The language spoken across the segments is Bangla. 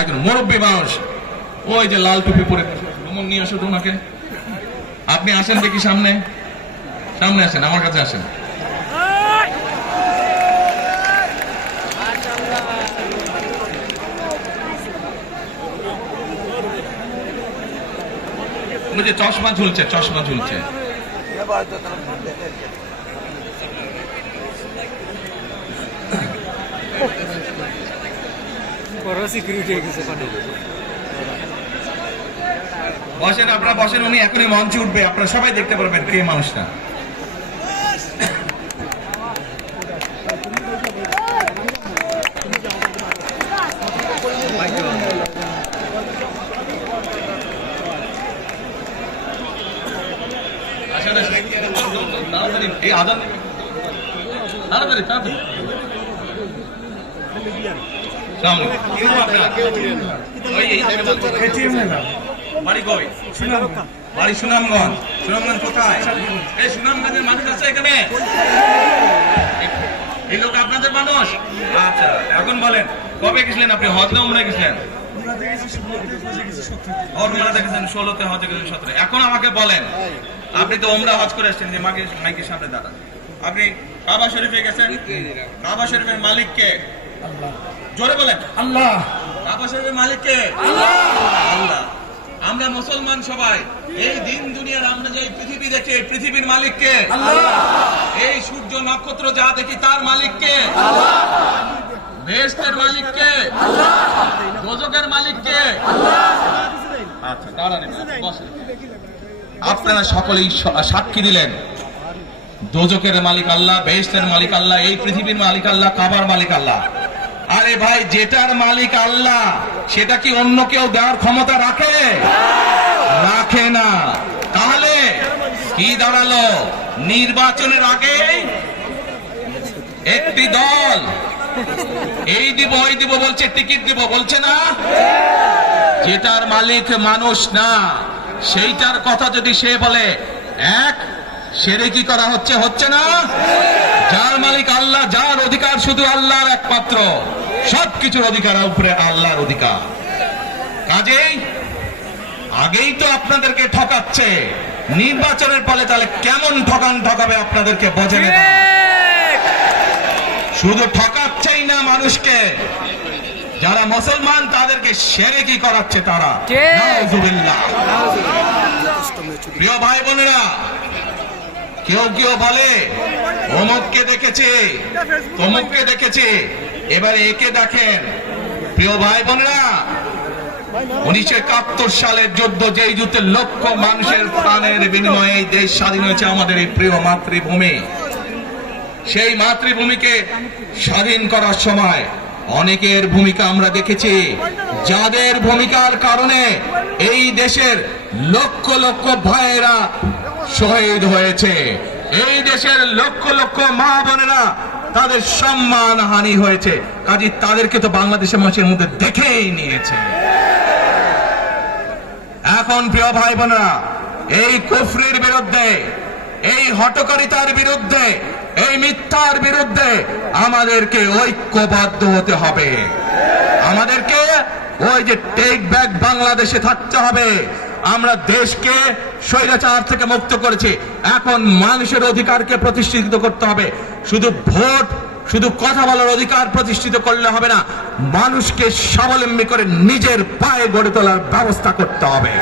একজন মুরব্বী মানুষ, ওই যে লাল টুপি পরে নিয়ে আসো তো ওনাকে। আপনি আসেন দেখি সামনে, সামনে আসেন, আমার কাছে আসেন। যে চশমা ঝুলছে, চশমা ঝুলছে। বসেন আপনারা, বসেন, উনি এখনই মঞ্চে উঠবে, আপনারা সবাই দেখতে পারবেন কে মানুষটা। এই আদান তাড়াতাড়ি তাড়াতাড়ি। বাড়ি কই? বাড়ি সুনামগঞ্জ। সুনামগঞ্জ কোথায়? এই সুনামগঞ্জের মানুষ আছে এখানে? এই লোক আপনাদের মানুষ? আচ্ছা, এখন বলেন কবে গেছিলেন আপনি? হজ না উমরায় গেছিলেন? দেখেছেন 16-তে, হজে গেছেন 17। এখন আমাকে বলেন, আপনি তো উমরা হজ করে আসছেন, যে মাইকের সামনে দাঁড়ান, আপনি কাবা শরীফে গেছেন, কাবা শরীফের মালিক কে? জোরে বলেন আল্লাহ। কাবা শরীফের মালিক কে? আল্লাহ। আমরা মুসলমান সবাই এই দিন দুনিয়ার আমরা যে পৃথিবী দেখি, পৃথিবীর মালিক কে? আল্লাহ। এই সূর্য নক্ষত্র যা দেখি তার মালিক কে? আল্লাহ। বেহেশতের মালিক কে? আল্লাহ। দোজখের মালিক কে? আল্লাহ। আচ্ছা দাঁড়ান, বসেন। আপনারা সকলেই সাক্ষী দিলেন দোজখের মালিক আল্লাহ, বেহেশতের মালিক আল্লাহ, এই পৃথিবীর মালিক আল্লাহ, কাবার মালিক আল্লাহ। আরে ভাই, যেটার মালিক আল্লাহ সেটা কি অন্য কেউ দেওয়ার ক্ষমতা রাখে? রাখে না। তাহলে কি দাঁড়ালো? নির্বাচনের আগে একটি দল এই দিব ওই দিব বলছে, টিকিট দিব বলছে না? যেটার মালিক মানুষ না, সেইটার কথা যদি সে বলে, এক শিরকি করা হচ্ছে, হচ্ছে না? যার মালিক আল্লাহ, যার অধিকার শুধু আল্লাহর একমাত্র, সবকিছুর অধিকার উপরে আল্লাহর অধিকার। কাজেই আগেই তো আপনাদেরকে ঠকাচ্ছে, নির্বাচনের ফলে তাহলে কেমন ঠকাবে আপনাদেরকে বোঝেন। শুধু ঠকাচ্ছেই না মানুষকে, যারা মুসলমান তাদেরকে শিরকি করাচ্ছে তারা। নাউযুবিল্লাহ। প্রিয় ভাই বোনেরা, কেউ কেউ বলে অমুককে দেখেছে, তমুককে দেখেছে, এবারে একে দেখেন। প্রিয় ভাই বোনেরা, 1971 সালের যুদ্ধ, যেই যুদ্ধে লক্ষ মানুষের প্রাণের বিনিময়ে এই দেশ স্বাধীন হয়েছে, আমাদের এই প্রিয় মাতৃভূমি, সেই মাতৃভূমিকে স্বাধীন করার সময় অনেকের ভূমিকা আমরা দেখেছি, যাদের ভূমিকার কারণে এই দেশের লক্ষ লক্ষ ভাইয়েরা শহীদ হয়েছে, এই দেশের লক্ষ লক্ষ মা বোনেরা তাদের সম্মান হানি হয়েছে। কাজে তাদেরকে তো বাংলাদেশের মানুষের মধ্যে দেখেই নিয়েছে। এখন প্রিয় ভাই বোনেরা, এই কুফরির বিরুদ্ধে, এই হঠকারিতার বিরুদ্ধে, এই মিথ্যার বিরুদ্ধে আমাদেরকে ঐক্যবদ্ধ হতে হবে। আমাদেরকে ওই যে টেক ব্যাক বাংলাদেশে থাকতে হবে। আমরা দেশকে স্বৈরাচার থেকে মুক্ত করেছি, এখন মানুষের অধিকারকে প্রতিষ্ঠিত করতে হবে। শুধু ভোট, শুধু কথা বলার অধিকার প্রতিষ্ঠিত করলে হবে না, মানুষকে স্বাবলম্বী করে নিজের পায়ে গড়ে তোলার ব্যবস্থা করতে হবে।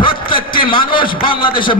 প্রত্যেকটি মানুষ বাংলাদেশে